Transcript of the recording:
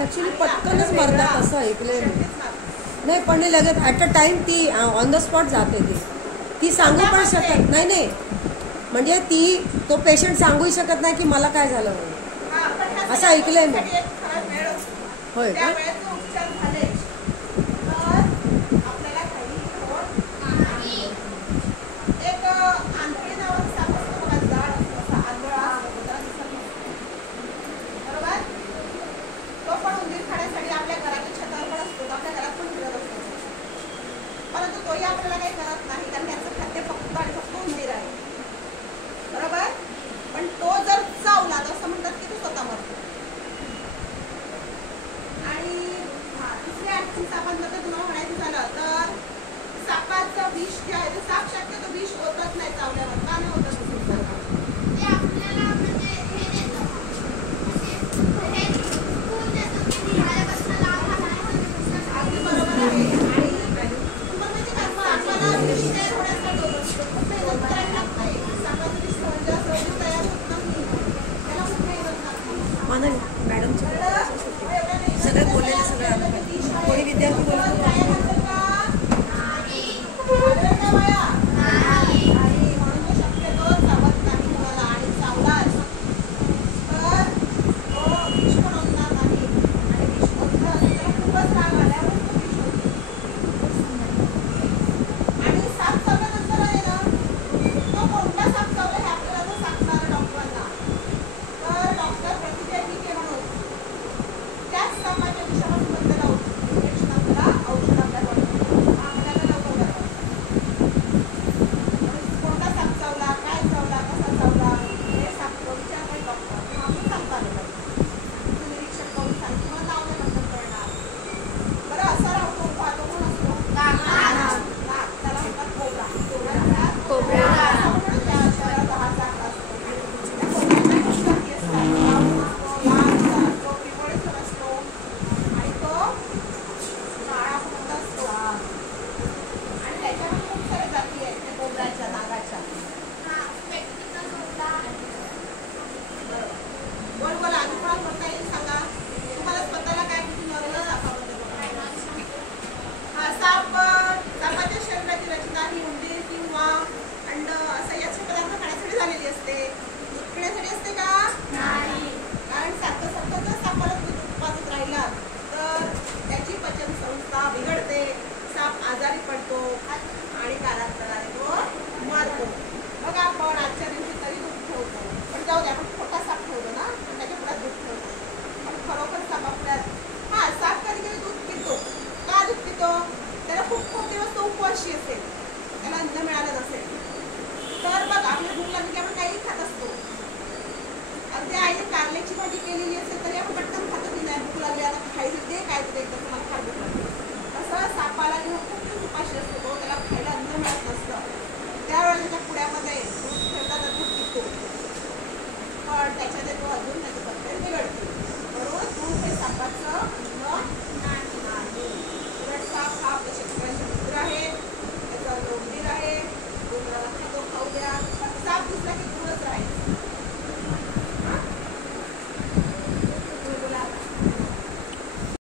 Actually पटकनच मरतात असं ऐकलंय मी. नाही पण लगेच ॲट अ टाइम ती ऑन द स्पॉट जाते. ती सांगू पण शकत नाही. नाही म्हणजे तो पेशंट सांगूही शकत नाही की मला काय झालं म्हणून, असं ऐकलंय मी. होय का? परंतु तोही आपल्याला काही करत नाही, कारण त्याचं खाद्य फक्त आणि फक्त उंदीर आहे. बरोबर. पण तो जर चावला तर असं म्हणतात की तो स्वतः मरतो. आणि दुसऱ्या सापांबद्दल तुम्हाला म्हणायचं झालं तर सापाचं विष जे आहे ते साप शक्यतो विष होतच नाही चावल्यावर. का नाही होत? ते आपल्याला म्हणजे हे देतं, हे खून देतं की निघाल्यापासून लाभ हा नाही. अगदी बरोबर आहे. मॅडम सगळे बोललेले सगळं कोणी विद्यार्थी बोलत